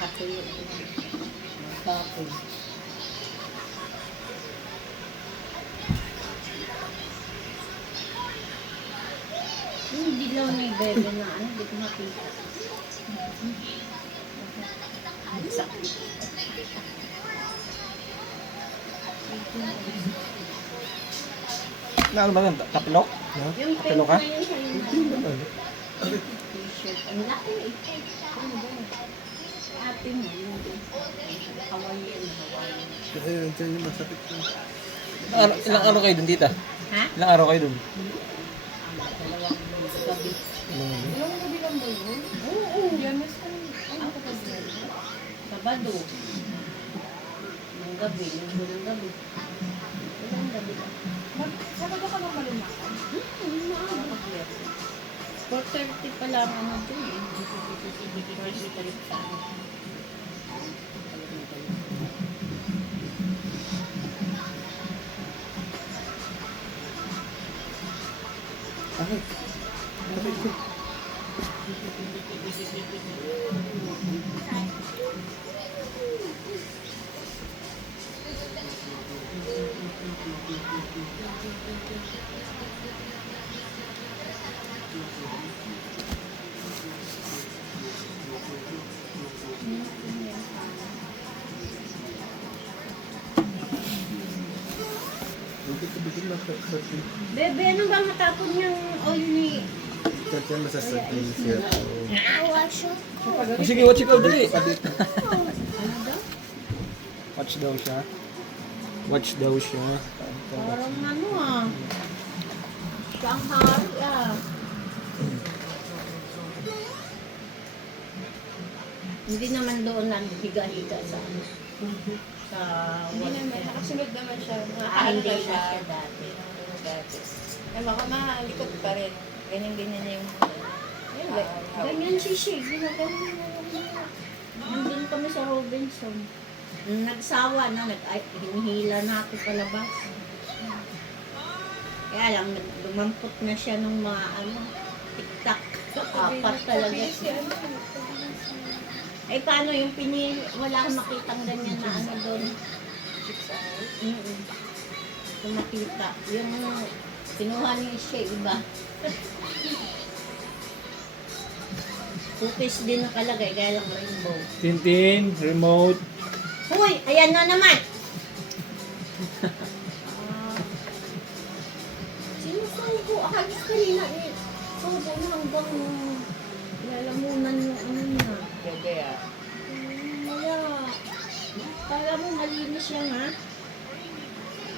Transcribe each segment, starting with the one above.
Nakatuyo. Tapos. Yung dilaw na yung bebe na ano, hindi ko makita. Sakit. Na ano ba yan? Tapilok? Yung pink Tapilok ka? na yun sa'yo na. Hindi naman. T-shirt. Ang laki na ito. Ano ba? Ate mo. Yung Hawaiian. Ayun, dyan yung masakit ko. Ilang araw kayo dun, tita? Ha? Ilang araw kayo dun? Dalawang gabi. Ilang gabi lang ba yun? Oo. Yamas ka lang. Ano ka ba dyan? Sabado. Ng gabi. Linggo ng gabi. Ilang gabi lang. Sabado ka lang malumakan? Maaga. 4:30 pa lang ano dun eh. First trip sa ano. Ay, aray ko. Bigil na sa sarili. Bebe, ano ba matapon yung oil ni... Kat yan masasarili siya. Oh, sige, watch ikaw dali. Ano daw? Watch daw siya. Watch daw siya. Parang ano ah. Shanghai ah. Hindi naman doon higa-higa sa ano. Sa Hindi naman. Nakasunod naman siya. hindi Nakakala na siya. siya dati. Dati. Ay, baka malikot pa rin. Ganyan-ganyan na yung... Ganyan si Shig. Ginaganyan na. Nandun kami sa Robinson. Nung nagsawa na, hinihila na ako palabas. Kaya lang, lumampot na siya nung mga ano, tiktak. Apat talaga siya. Eh paano yung wala akong makitang ganyan na ano doon. Kung makita. Yung kinuha niya siya, iba. Cookies din nakalagay, kaya lang rainbow. Tintin, remote. Hoy! Ayan na naman! Sinusugo. Akalis kanina eh. Sugo na hanggang lalamunan yung ano niya. Bebe ah. Wala. Kala mo malinis yan ha?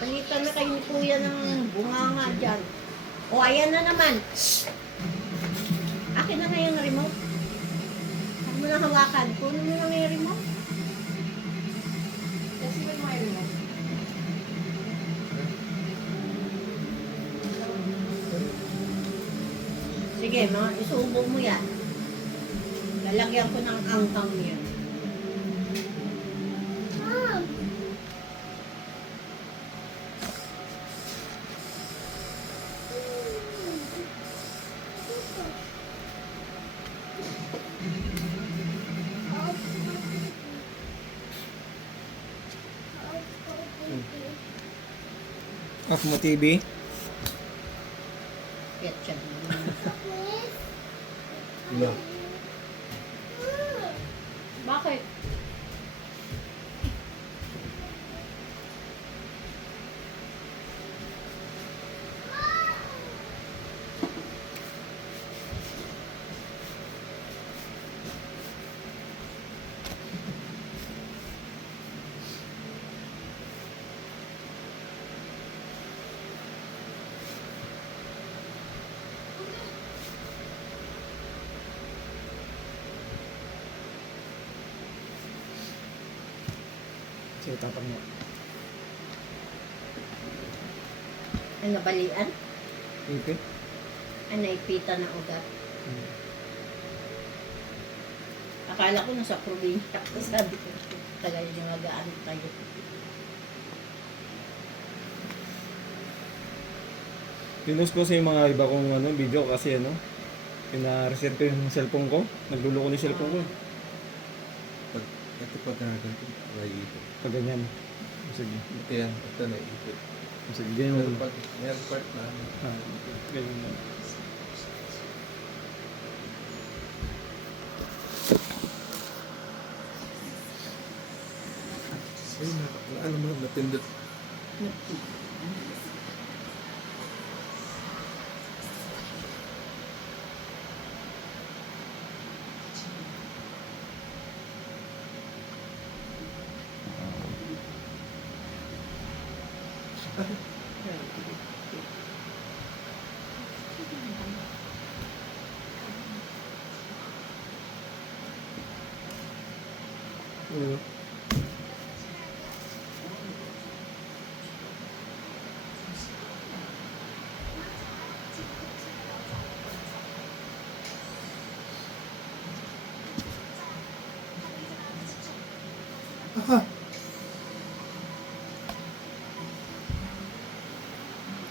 Palitan na kayo ni Kuya ng bunganga dyan. O ayan na naman. Akin na nga yung remote. Huwag mo na hawakan. Kunin mo na yung remote. Kasi ba yung remote? Sige, isubo mo yan. Lalagyan ko ng angkang niya. Off mo TV. Ketchup. No. Bakit? Sige, tapang mo. Ano, balian? Ipit. Ano, ipita na ugat. Akala ko nasa probinsya. Sabi ko, tagal yung magaan tayo. Pinost ko sa yung mga iba kong ano, video kasi ano, pina-reset ko yung cellphone ko. Nagluloko ni cellphone ko. Pag Ito pag nakaganto, naiipit. Pag ganyan. Sige. Ito yan, ito naiipit. Sige, ganyan Pero mo. pag meron part na, Ah, ganyan mo. ay, ano mo, napindot. Ano?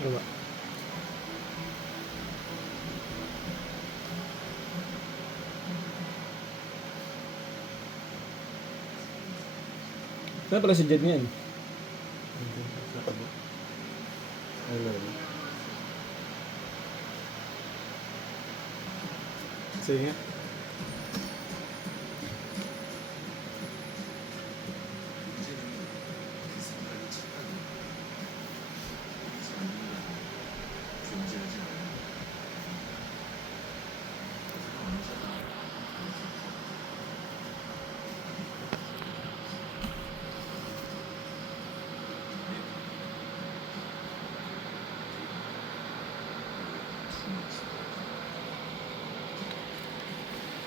Wala. Saan pala si Jed ngayon? Sa kabo. Hello. Sige nga.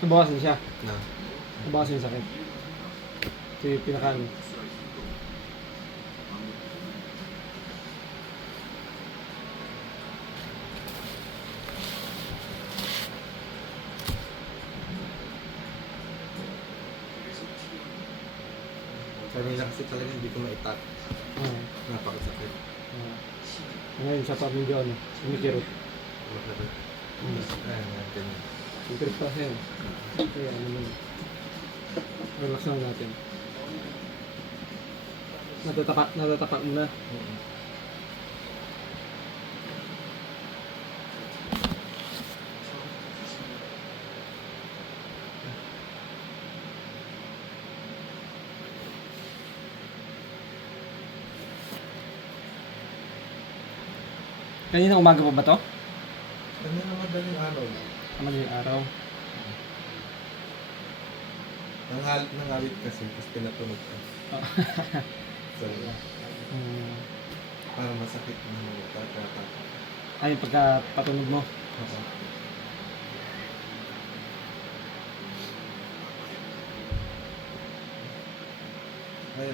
Nabawasan siya. Na. Nabawasan yung sakit. Ito yung pinakaano. Kanina kasi talaga hindi ko maitak. Ah. Napakasakit. Ah. Ngayon sa pamilya ano, kumikirot. Masakit. Ayan, ganyan. Kumikirot pa siya. Kaya ano naman. Relax lang natin. Natatapa mo na. Kanina umaga pa ba to? Ano na madaling araw? Ano yung araw? Nangawit kasi, tapos pinatunog ko. So, parang masakit na mga tatata. Ay, pagka patunog mo. Ay.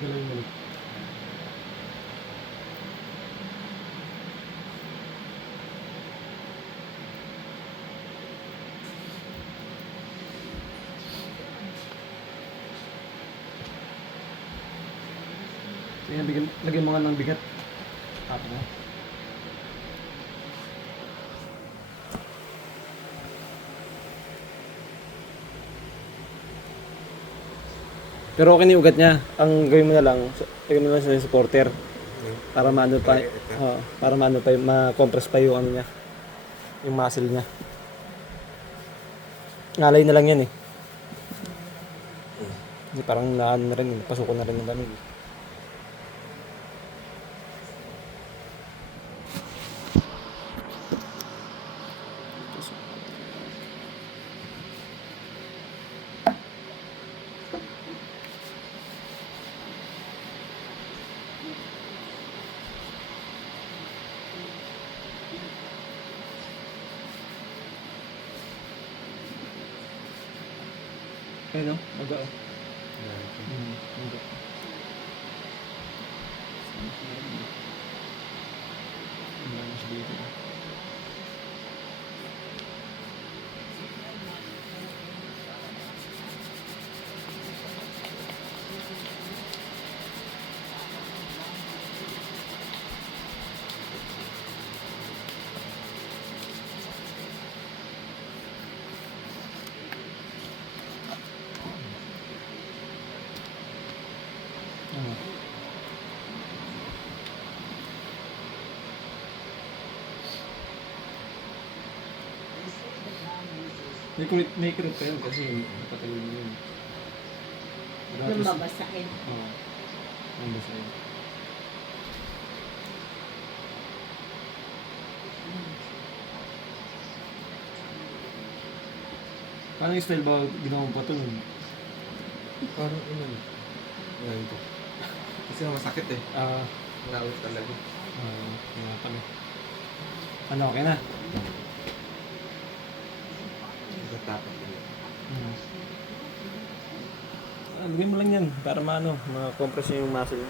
Galawin mo. Lagyan mo nga ng bigat. Tapos na. Pero okay na yung ugat niya. Ang gawin mo na lang, lagyan mo na lang sa supporter. Para maano pa, para maano pa, ma-compress pa yung ano niya. Yung muscle niya. Ngalay na lang yan eh. Hindi, parang naano na rin, pasuko na rin ng lamig. Ayun o, maga o. Maga. May kurip pa yun kasi napatagal mo yun. Yung babasahin. Oo. Ang basa yun. Paano yung style ba ginawa mo pa ito nun? Parang ilan. Ngayon ko. Kasi nga masakit eh. Nawit talaga. Kaya pala. Ano, okay na? Nagatapat yun. Lagyan mo lang yan para maano, ma-compress yung muscle.